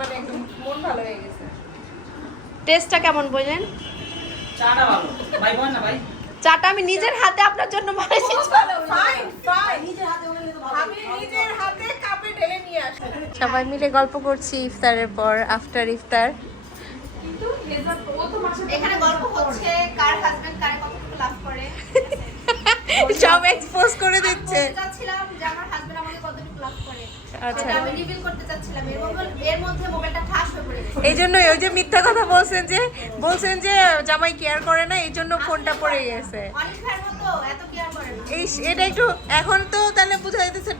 মানে একদম মন ভালো হয়ে গেছে। টেস্টটা কেমন বলেন? চাটা ভালো ভাই, বল না ভাই। চাটা আমি নিজের হাতে আপনার জন্য বানিয়েছি। ফাইন ফাইন, নিজের হাতে বানালে তো ভালো। আমি নিজের হাতে কাপে ঢেলে নিয়ে আসি। সবাই মিলে গল্প করছি ইফতারের পর, আফটার ইফতার। কিন্তু লেজার ও তো মাসে এখানে গল্প হচ্ছে কার হাজবেন্ড কারে কতটুকু লাভ করে। সব এক্সপোজ করে দিচ্ছে। আমি চাচ্ছিলাম যে আমার হাজবেন্ড আমাকে কতটুকু লাভ করে, আচ্ছা, সেটা আমি রিভিল করতে চাচ্ছিলাম। এর মধ্যে মোবাইলটা ঠাস হয়ে পড়ে গেছে। এই জন্যই ওই যে মিথ্যা কথা বলছেন যে জামাই কেয়ার করে না, এই জন্য ফোনটা পড়ে গেছে। অনেক ভাইয়ের মতো এত কেয়ার করে না। এটা একটু এখন তো তাহলে বোঝা যাইতেছে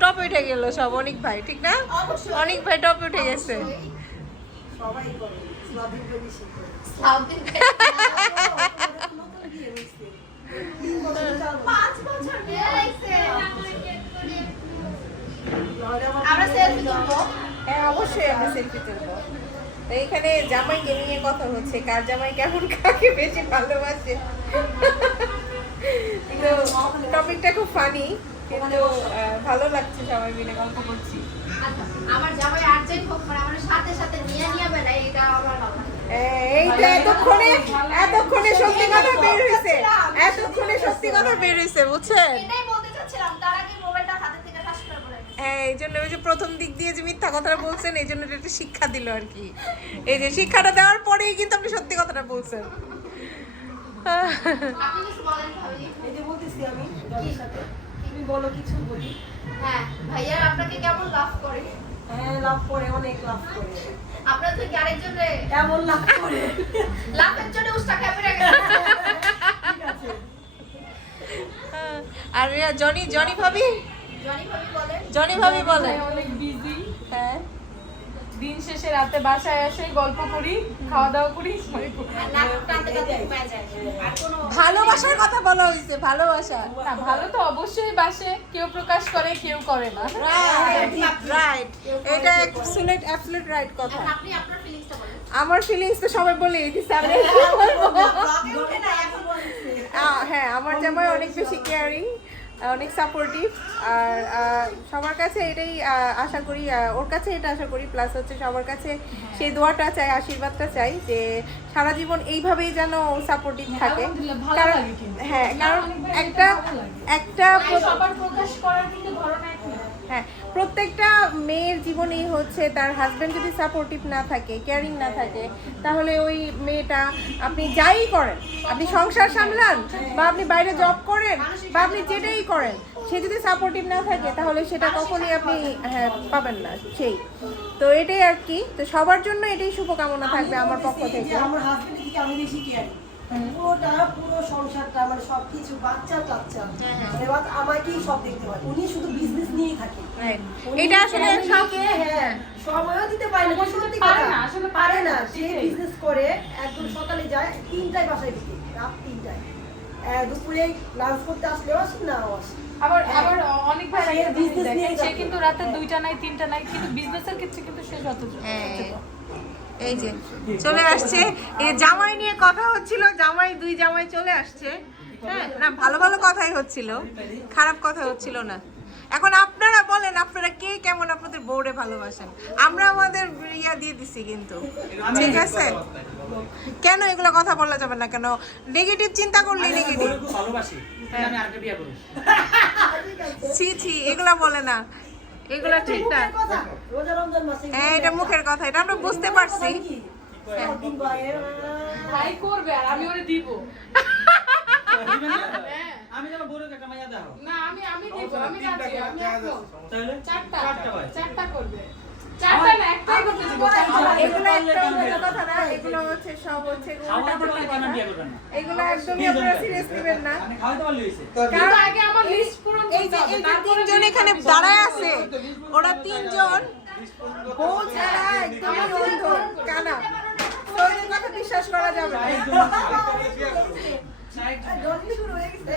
টপে উঠে গেল সব অনেক ভাই, ঠিক না? অবশ্যই। অনেক ভাই টপে উঠে গেছে। সবাই করে স্বাধীন করে বেশি করে। সাউথিন বছর 5 বছর বিয়ে হয়েছে। তাহলে আমার আমরা সেলফি তুলবো। হ্যাঁ অবশ্যই আমরা সেলফি তুলবো। তো এখানে জামাইকে নিয়ে কথা হচ্ছে, কার জামাই কেমন কাকে বেশি ভালোবাসে। তো টপিকটা খুব ফানি, কিন্তু ভালো লাগছে, সবাই মিলে গল্প করছি। আচ্ছা, আমার জামাই আর যাই হোক মানে আমার সাথে সাথে নিয়ে বেড়ায়, এটা আমার ভালো লাগে। এইটা এতক্ষণে সত্যি কথা বের হইছে, এতক্ষণে সত্যি কথা বের হইছে, বুঝছেন? এটাই বলতে চাচ্ছিলাম, তার আগে মোবাইলটা হাতে থেকে ঠাস করে পড়ে গেছে। হ্যাঁ, এই জন্য ওই যে প্রথম দিক দিয়ে যে মিথ্যা কথাটা বলছেন, এই জন্য এটা একটা শিক্ষা দিল আর কি। এই যে শিক্ষাটা দেওয়ার পরেই কিন্তু আপনি সত্যি কথাটা বলছেন। আপনি কিছু বলেন ভাবি? এই যে বলতেছি আমি জলের সাথে, তুমি বলো কিছু বলি। হ্যাঁ, ভাইয়া আপনাকে কেমন লাভ করে? হ্যাঁ, লাভ করে, অনেক লাভ করে, আপনার থেকে আরেকজন রে এমন লাভ করে। লাভের জন্য উস্তা খেয়ে পড়ে গেছে। ঠিক আছে, আর জনি ভাবি জনি ভাবি বলে অনেক বিজি, হ্যাঁ দিন শেষে রাতে বাসায় এসে গল্প করি, খাওয়া দাওয়া করি, ঘুমাই পড়ি। নাক টানতে টানতে ঘুমায় যায়। আর কোনো ভালোবাসার কথা বলা হয়েছে, ভালোবাসা। না, ভালো তো অবশ্যই বাসে, কেউ প্রকাশ করে কেউ করে না। রাইট, এটা অ্যাবসলিউট রাইট কথা। আপনি আপনার ফিলিংসটা বলেন। আমার ফিলিংস তো সবাই বলেই দিচ্ছে, আমি ব্লগে উঠে না এখন বলতেছে। হ্যাঁ, আমার জামাই অনেক বেশি কেয়ারিং, অনেক সাপোর্টিভ, আর সবার কাছে এটাই আশা করি, ওর কাছে এটা আশা করি, প্লাস হচ্ছে সবার কাছে সেই দোয়াটা চাই, আশীর্বাদটা চাই যে সারা জীবন এইভাবেই যেন সাপোর্টিভ থাকে। আলহামদুলিল্লাহ, ভালো কারণ লাগে কিন্তু। হ্যাঁ, কারণ একটা সবার প্রকাশ করার কিন্তু ধরন এক না। হ্যাঁ, প্রত্যেকটা মেয়ের জীবনেই হচ্ছে তার হাজবেন্ড যদি সাপোর্টিভ না থাকে, কেয়ারিং না থাকে, তাহলে ওই মেয়েটা আপনি যাই করেন, আপনি সংসার সামলান বা আপনি বাইরে জব করেন বা আপনি যেটাই করেন, সে যদি সাপোর্টিভ না থাকে তাহলে সেটা কখনই আপনি পাবেন না সেই। তো এটাই আর কি, তো সবার জন্য এটাই শুভকামনা থাকবে আমার পক্ষ বলতেছি থেকে। যে আমার হাজবেন্ডের থেকে আমি বেশি কেয়ারি, পুরো সংসারটা মানে সবকিছু, বাচ্চা টাচ্চা মানে আমাকেই সব দেখতে হয়। উনি শুধু বিজনেস নিয়েই থাকে। Right. উনি এটা আসলে ফ্যামিলিকে, হ্যাঁ, সময়ও দিতে পারে না, সত্যি পারে কথা। না, আসলে পারে না। সে সেটাই। বিজনেস করে, একদম সকালে যায়, 3টায় বাসায় ঢুকে, রাত 3টায়। দুপুরে লাঞ্চ করতে আসলেও আসে, নাও আসে। আবার হ্যাঁ। অনেক ভাই সে business নিয়ে সে যাবে। কিন্তু রাতে 2টা নাই 3টা নাই, কিন্তু বিজনেসের ক্ষেত্রে কিন্তু সে যত এই যে চলে আসছে, এই জামাই নিয়ে কথা হচ্ছিল, দুই জামাই চলে আসছে। হ্যাঁ, না ভালো কথাই হচ্ছিল, খারাপ কথা হচ্ছিল না। এখন আপনারা বলেন, আপনারা কে কেমন আপনাদের বউরে ভালোবাসেন? আমরা আমাদের ইয়া দিয়ে দিছি কিন্তু, ঠিক আছে? কেন এগুলো কথা বলা যাবে না? কেন নেগেটিভ চিন্তা করলে নেগেটিভ? আমি খুব ভালোবাসি, কিন্তু আমি আরেকটা বিয়ে করব। ছি এগুলা বলে না, এগুলা ঠিক না। মুখের কথা, রোজা রমজান মাসে হ্যাঁ, এটা মুখের কথা, এটা আমরা বুঝতে পারছি। সারাদিন বাইরে, ভাই করবে আর আমি ওরে দিব। দিবেন না? আমি যেন বড় একটা মাইয়া দাও। না, আমি দিব, আমি রাজি, আমি একদম। তাহলে চারটা ভাই। চারটা করবে। চারটা না, একটাই করতে দিব। এগুলো একটা মজার কথা না, এগুলো হচ্ছে সব হচ্ছে খাওয়াতে উল্টাপাল্টা পারলে কেন কথা। বিয়ে করবেন না? এগুলো একদমই আপনারা সিরিয়াস নেবেন না। আপনি খাওয়াতে পারলে হইছে। কিন্তু আগে আমার লিস্ট পূরণ এই করতে যে হবে, তারপরে তিনজন এখানে দাঁড়ায় আছে, ওরা তিনজন বউ ছাড়া একদমই অন্ধ, কানা। তো এদের কথা বিশ্বাস করা যাবে না। জলদি শুরু হয়ে গেছে।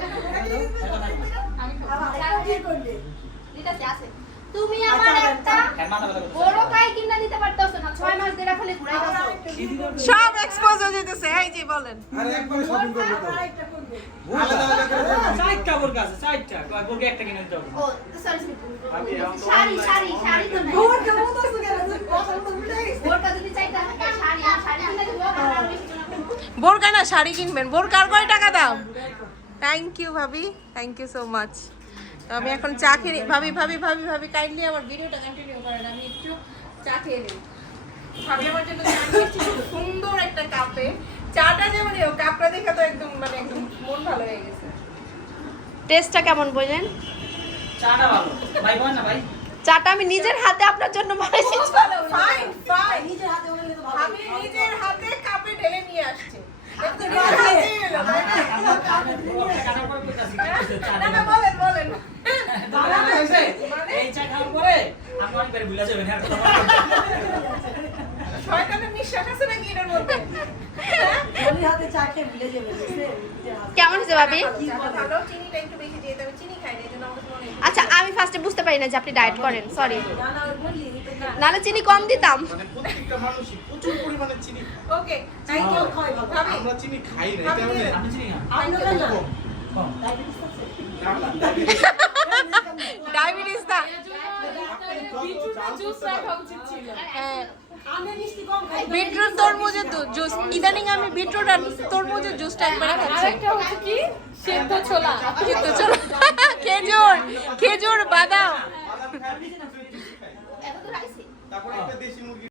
ঠিক আছে, আছে। তুমি আমার একটা হ্যাঁ, মাথা ব্যথা করতেছে। বড় কাই কিনা দিতে পারতেছো না, 6 মাস ধরে খালি ঘুরাই যাচ্ছো। সব এক্সপোজ হয়ে যেতেছে, এই যে বলেন। আরে একবারে শপিং করবে তো আরেকটা করবে। আলাদা আলাদা করে করবে। চারটা বোরকা আছে, চারটা। বোরকা একটা কিনে দিতে হবে। ও সরি, শাড়ি তো নাই। ওর কেমন তো সুগার আছে, কথা বলতে ভুলে গেছে। বোরকা না শাড়ি কিনবেন, বোরকার কয় টাকা দাম? থ্যাংক ইউ ভাবি, থ্যাংক ইউ সো মাচ। তো আমি এখন চা খেয়ে নিই। ভাবি ভাবি ভাবি ভাবি কাইন্ডলি আমার ভিডিওটা কন্টিনিউ করেন, আমি একটু চা খেয়ে নিই। ভাবি আমার জন্য চা নিয়ে এসেছে, খুব সুন্দর একটা কাপে। চাটা যে মানে কাপটা দেখে তো একদম মানে একদম মন ভালো হয়ে গেছে। টেস্টটা কেমন বলেন? চাটা ভালো ভাই, বল না ভাই। চাটা আমি নিজের হাতে আপনার জন্য বানিয়েছি। ফাইন ফাইন, নিজের হাতে হলে তো ভালো। আমি নিজের হাতে কাপে ঢেলে নিয়ে আসছি। একদম নিজের নিজের হাতে। হাতে এলো, তাই না? চাটার পর কইতাছি না না বলেন বলেন। এই চা খাওয়ার পরে আমি অনেক বের ভুলে যাবেন। শয়তানের নিঃশ্বাস আছে নাকি এটার মধ্যে? নিজের হাতে চা খেয়ে ভুলে যাবে, বুঝছেন? নিজের হাতে। কেমন হয়েছে ভাবি? ভালো, চিনিটা একটু বেশি দিয়ে, তবে চিনি খাই না, এই জন্য আমার কাছে মনে হয়। আচ্ছা, আমি ফার্স্টে বুঝতে পারি না যে আপনি ডায়েট করেন, সরি। না না ওই বললি এটা না। নাহলে চিনি কম দিতাম। মানে প্রত্যেকটা মানুষই প্রচুর পরিমাণে চিনি খায়। ওকে, থ্যাংক ইউ খাই বাবা। ভাবি। আমরা চিনি খাই না, এটা মানে আপনি চিনি না? আপনি খান না? কম। কম। ডায়াবেটিস আছে? ডায়াবেটিস না। বিটরুটের জুস রাখা উচিত ছিল। হ্যাঁ, আমি মিষ্টি কম খাই। বিটরুট তরমুজের জুস, ইদানিং আমি বিটরুট আর তরমুজের জুসটা একবার খাচ্ছি। আরেকটা হচ্ছে কি সেদ্ধ ছোলা। কিন্তু চলো, খেজুর খেজুর বাদাম। বাদাম খায়, এত তো রাইছে তারপরে একটা দেশি মুরগি